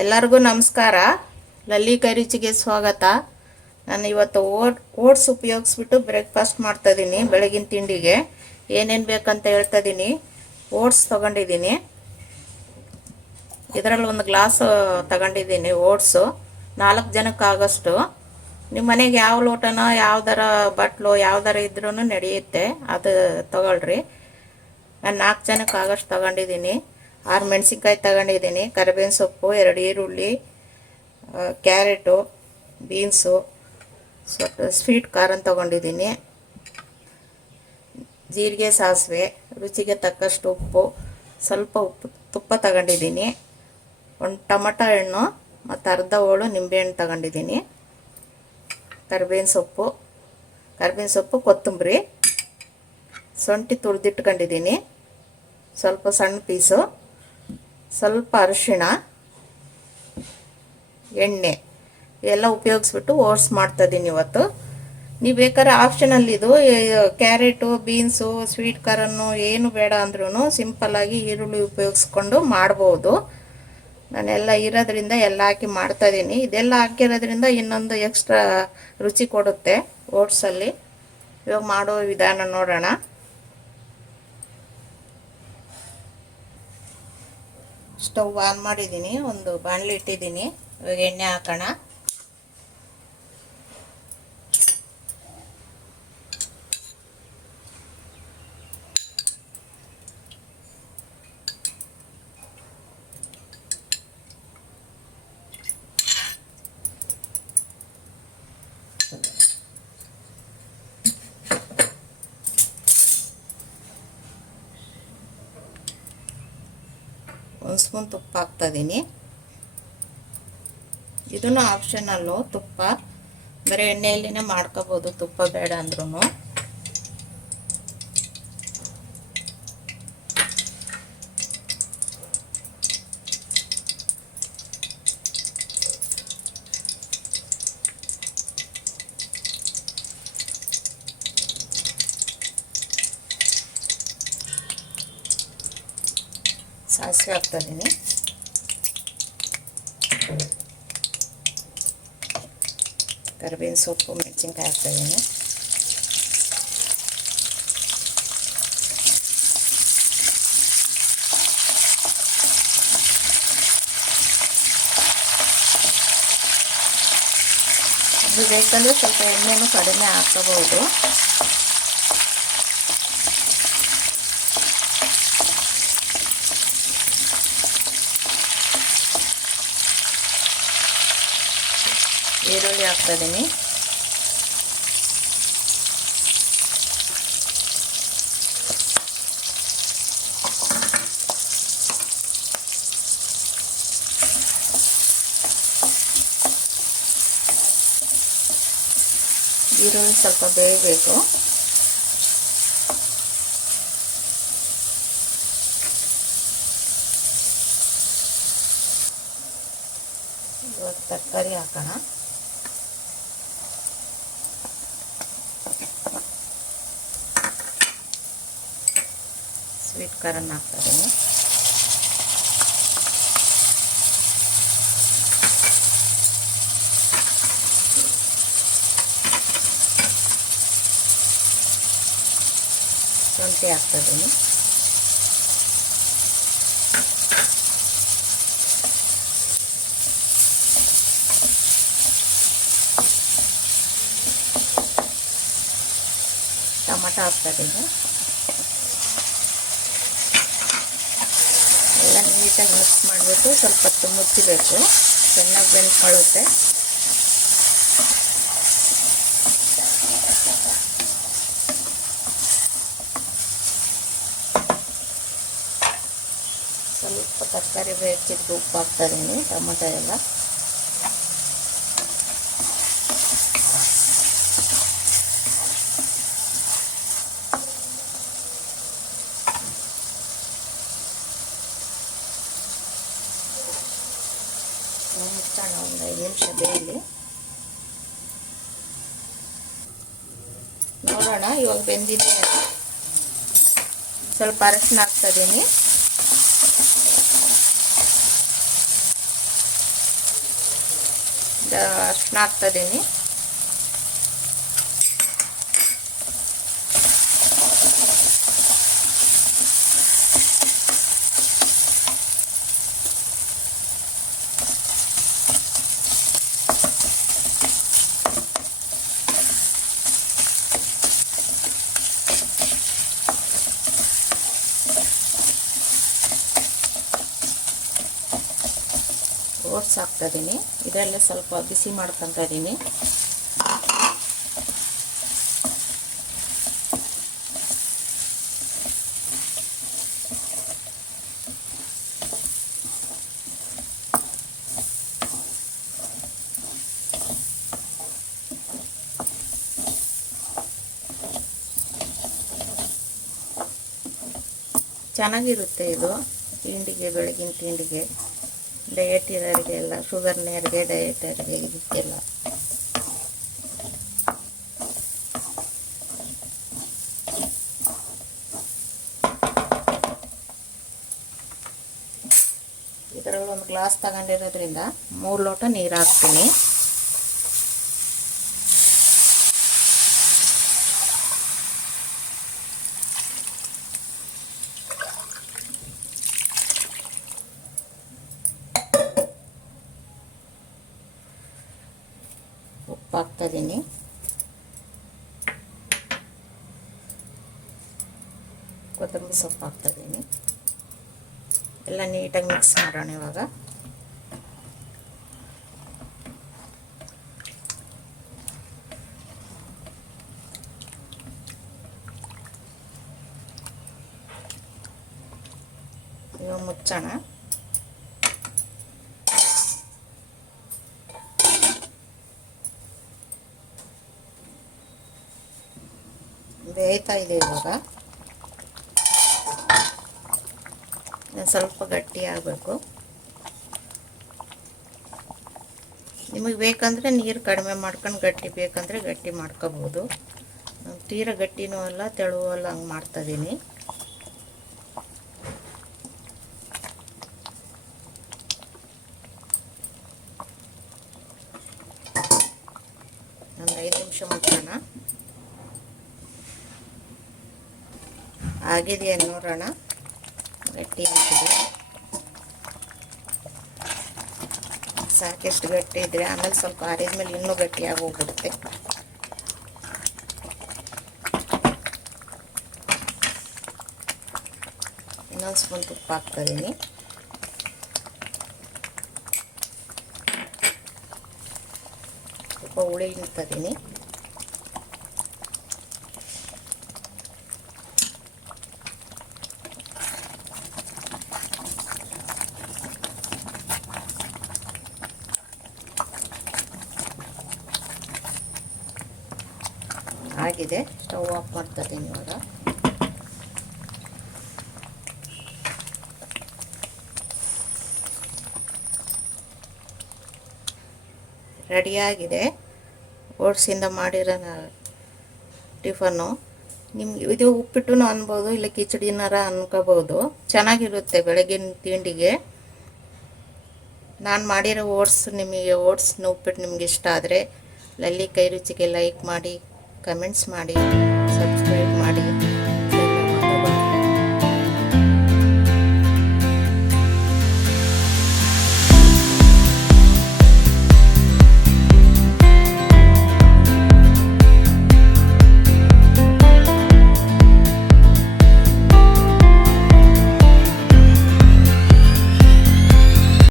ಎಲ್ಲರಿಗೂ ನಮಸ್ಕಾರ. ಲಲ್ಲಿ ಕೈರುಚಿಗೆ ಸ್ವಾಗತ. ನಾನು ಇವತ್ತು ಓಟ್ಸ್ ಉಪಯೋಗಿಸ್ಬಿಟ್ಟು ಬ್ರೇಕ್ಫಾಸ್ಟ್ ಮಾಡ್ತಾ ಇದ್ದೀನಿ. ಬೆಳಗಿನ ತಿಂಡಿಗೆ ಏನೇನು ಬೇಕಂತ ಹೇಳ್ತಾ ಇದ್ದೀನಿ. ಓಟ್ಸ್ ತೊಗೊಂಡಿದ್ದೀನಿ, ಇದರಲ್ಲಿ ಒಂದು ಗ್ಲಾಸ್ ತಗೊಂಡಿದ್ದೀನಿ. ಓಟ್ಸು 4 ಜನಕ್ಕಾಗಷ್ಟು. ನಿಮ್ಮ ಮನೆಗೆ ಯಾವ ಲೋಟನೋ ಯಾವ್ದಾರ ಬಟ್ಲು ಯಾವ್ದಾರ ಇದ್ರೂ ನಡೆಯುತ್ತೆ, ಅದು ತಗೊಳ್ರಿ. ನಾನು 4 ಜನಕ್ಕಾಗಷ್ಟು ತಗೊಂಡಿದ್ದೀನಿ. 6 ಮೆಣಸಿನ್ಕಾಯಿ ತಗೊಂಡಿದ್ದೀನಿ, ಕರಿಬೇವಿನ ಸೊಪ್ಪು, 2 ಈರುಳ್ಳಿ, ಕ್ಯಾರೆಟು, ಬೀನ್ಸು, ಸ್ವಲ್ಪ ಸ್ವೀಟ್ ಖಾರನ ತಗೊಂಡಿದ್ದೀನಿ, ಜೀರಿಗೆ, ಸಾಸಿವೆ, ರುಚಿಗೆ ತಕ್ಕಷ್ಟು ಉಪ್ಪು, ಸ್ವಲ್ಪ ತುಪ್ಪ ತಗೊಂಡಿದ್ದೀನಿ, ಒಂದು ಟೊಮಟೊ ಹಣ್ಣು ಮತ್ತು ಅರ್ಧ ಹೋಳು ನಿಂಬೆಹಣ್ಣು ತಗೊಂಡಿದ್ದೀನಿ, ಕರಿಬೇವಿನ ಸೊಪ್ಪು, ಕೊತ್ತಂಬರಿ, ಶುಂಠಿ ತುರಿದಿಟ್ಕೊಂಡಿದ್ದೀನಿ, ಸ್ವಲ್ಪ ಸಣ್ಣ ಪೀಸು, ಸ್ವಲ್ಪ ಅರಿಶಿಣ, ಎಣ್ಣೆ ಎಲ್ಲ ಉಪಯೋಗಿಸ್ಬಿಟ್ಟು ಓಟ್ಸ್ ಮಾಡ್ತಾಯಿದ್ದೀನಿ ಇವತ್ತು. ನೀವು ಬೇಕಾದ್ರೆ ಆಪ್ಷನಲ್ಲಿದು ಕ್ಯಾರೆಟು, ಬೀನ್ಸು, ಸ್ವೀಟ್ ಕಾರ್ನು ಏನು ಬೇಡ ಅಂದ್ರೂ ಸಿಂಪಲ್ಲಾಗಿ ಈರುಳ್ಳಿ ಉಪಯೋಗಿಸ್ಕೊಂಡು ಮಾಡ್ಬೋದು. ನಾನೆಲ್ಲ ಇರೋದ್ರಿಂದ ಎಲ್ಲ ಹಾಕಿ ಮಾಡ್ತಾಯಿದ್ದೀನಿ. ಇದೆಲ್ಲ ಹಾಕಿರೋದ್ರಿಂದ ಇನ್ನೊಂದು ಎಕ್ಸ್ಟ್ರಾ ರುಚಿ ಕೊಡುತ್ತೆ ಓಟ್ಸಲ್ಲಿ. ಇವಾಗ ಮಾಡೋ ವಿಧಾನ ನೋಡೋಣ. ಸ್ಟವ್ ಆನ್ ಮಾಡಿದ್ದೀನಿ, ಒಂದು ಬಾಣಲಿ ಇಟ್ಟಿದ್ದೀನಿ. ಇವಾಗ ಎಣ್ಣೆ ಹಾಕೋಣ. ಒಂದು ಸ್ಪೂನ್ ತುಪ್ಪ ಹಾಕ್ತಾಯಿದ್ದೀನಿ. ಇದನ್ನು ಆಪ್ಷನಲ್ಲು, ತುಪ್ಪ ಬರೀ ಎಣ್ಣೆಯಲ್ಲಿನೇ ಮಾಡ್ಕೋಬೋದು, ತುಪ್ಪ ಬೇಡ ಅಂದ್ರೂ. ಸಾಸಿವೆ ಹಾಕ್ತಾಯಿದ್ದೀನಿ, ಕರಿಬೇವಿನ ಸೊಪ್ಪು, ಮೆಣಸಿನ್ಕಾಯಿ ಹಾಕ್ತಾಯಿದ್ದೀನಿ, ಇದು ಬೇಕಂದರೆ ಸ್ವಲ್ಪ ಎಣ್ಣೆನೂ ಕಡಿಮೆ ಹಾಕ್ಕೋಬೋದು. ಈರುಳ್ಳಿ ಹಾಕ್ತಾಯಿದ್ದೀನಿ, ಈರುಳ್ಳಿ ಸ್ವಲ್ಪ ಬೇಯಬೇಕು. ಇವಾಗ ತರಕಾರಿ ಹಾಕೋಣ. ಸ್ವೀಟ್ ಖಾರನ ಹಾಕ್ತಾಯಿದ್ದೀನಿ, ಶುಂಠಿ ಹಾಕ್ತಾಯಿದ್ದೀನಿ, ಟೊಮಟೊ ಹಾಕ್ತಾಯಿದ್ದೀನಿ. ಎಲ್ಲ ನೀಟಾಗಿ ಮಿಕ್ಸ್ ಮಾಡಿಬಿಟ್ಟು ಸ್ವಲ್ಪ ಹೊತ್ತು ಮುಚ್ಚಬೇಕು, ಚೆನ್ನಾಗಿ ಬೆಂದ್ಕೊಳ್ಳುತ್ತೆ. ಸ್ವಲ್ಪ ತರಕಾರಿ ಬೇಯಿಸಿದ್ದು ಉಪ್ಪು ಹಾಕ್ತಾಯಿದ್ದೀನಿ, ಟೊಮಟೊ ಎಲ್ಲ ಮುಚ್ಚೋಣ. ಒಂದು 5 ನಿಮಿಷ ಬೇಯಲಿ ನೋಡೋಣ. ಇವಾಗ ಬೆಂದಿದೆ. ಸ್ವಲ್ಪ ಅರಶಿನ ಹಾಕ್ತಾಯಿದ್ದೀನಿ, ಅಷ್ಟನ್ನ ಹಾಕ್ತಾಯಿದ್ದೀನಿ. ಓಟ್ಸ್ ಹಾಕ್ತಾಯಿದ್ದೀನಿ. ಇದೆಲ್ಲ ಸ್ವಲ್ಪ ಬಿಸಿ ಮಾಡ್ಕೊತಾ ಇದ್ದೀನಿ. ಚೆನ್ನಾಗಿರುತ್ತೆ ಇದು ತಿಂಡಿಗೆ, ಬೆಳಗಿನ ತಿಂಡಿಗೆ, ಡಯಟ್ ಇರೋರಿಗೆ ಎಲ್ಲ, ಶುಗರ್ನವ್ರಿಗೆ, ಡಯಟರಿಗೆ, ಇದಕ್ಕೆಲ್ಲ. ಇದರಲ್ಲಿ ಒಂದು ಗ್ಲಾಸ್ ತಗೊಂಡಿರೋದ್ರಿಂದ 3 ಲೋಟ ನೀರು ಹಾಕ್ತೀನಿ. ಉಪ್ಪು ಹಾಕ್ತಾಯಿದ್ದೀನಿ. ಕೊತ್ತಂಬರಿ ಸೊಪ್ಪು ಹಾಕ್ತಾಯಿದ್ದೀನಿ. ಎಲ್ಲ ನೀಟಾಗಿ ಮಿಕ್ಸ್ ಮಾಡೋಣ. ಇವಾಗ ಮುಚ್ಚೋಣ. ಬೇಯ್ತಾ ಇದೆ. ಇವಾಗ ಸ್ವಲ್ಪ ಗಟ್ಟಿ ಆಗಬೇಕು. ನಿಮಗೆ ಬೇಕಂದರೆ ನೀರು ಕಡಿಮೆ ಮಾಡ್ಕೊಂಡು, ಗಟ್ಟಿ ಬೇಕಂದರೆ ಗಟ್ಟಿ ಮಾಡ್ಕೋಬೋದು. ತೀರಾ ಗಟ್ಟಿನೂ ಅಲ್ಲ, ತೆಳುವೂ ಅಲ್ಲ, ಹಂಗೆ ಮಾಡ್ತಾಯಿದ್ದೀನಿ. ಒಂದು 5 ನಿಮಿಷ ಮುಚ್ಚೋಣ. ಆಗಿದೆಯಾ ನೋಡೋಣ. ಗಟ್ಟಿ ಆಗ್ತಿದೆ. ಸಾಕೆಷ್ಟು ಗಟ್ಟಿ ಇದ್ದರೆ ಆಮೇಲೆ ಸ್ವಲ್ಪ ಆರಿದ್ಮೇಲೆ ಇನ್ನೂ ಗಟ್ಟಿಯಾಗಿ ಹೋಗ್ಬಿಡುತ್ತೆ. ಇನ್ನೊಂದು ಸ್ಪೂನ್ ತುಪ್ಪ ಹಾಕ್ತಾಯಿದ್ದೀನಿ. ಸ್ವಲ್ಪ ಹುಳಿ ಇಡ್ತಾಯಿದ್ದೀನಿ. ಆಗಿದೆ. ಸ್ಟವ್ ಆಫ್ ಮಾಡ್ತಾಯಿದ್ದೀನಿ. ಇವಾಗ ರೆಡಿಯಾಗಿದೆ ಓಟ್ಸಿಂದ ಮಾಡಿರೋ ಟಿಫನ್ನು. ನಿಮ್ಗೆ ಇದು ಉಪ್ಪಿಟ್ಟು ಅನ್ಬೋದು, ಇಲ್ಲ ಕಿಚಡಿನಾರ ಅನ್ಕೋಬೋದು. ಚೆನ್ನಾಗಿರುತ್ತೆ ಬೆಳಗಿನ ತಿಂಡಿಗೆ. ನಾನು ಮಾಡಿರೋ ನಿಮಗೆ ಓಟ್ಸ್ನ ಉಪ್ಪಿಟ್ಟು ನಿಮ್ಗೆ ಇಷ್ಟ ಆದರೆ ಲಲ್ಲಿ ಕೈ ರುಚಿಗೆ ಲೈಕ್ ಮಾಡಿ, ಕಮೆಂಟ್ಸ್ ಮಾಡಿ.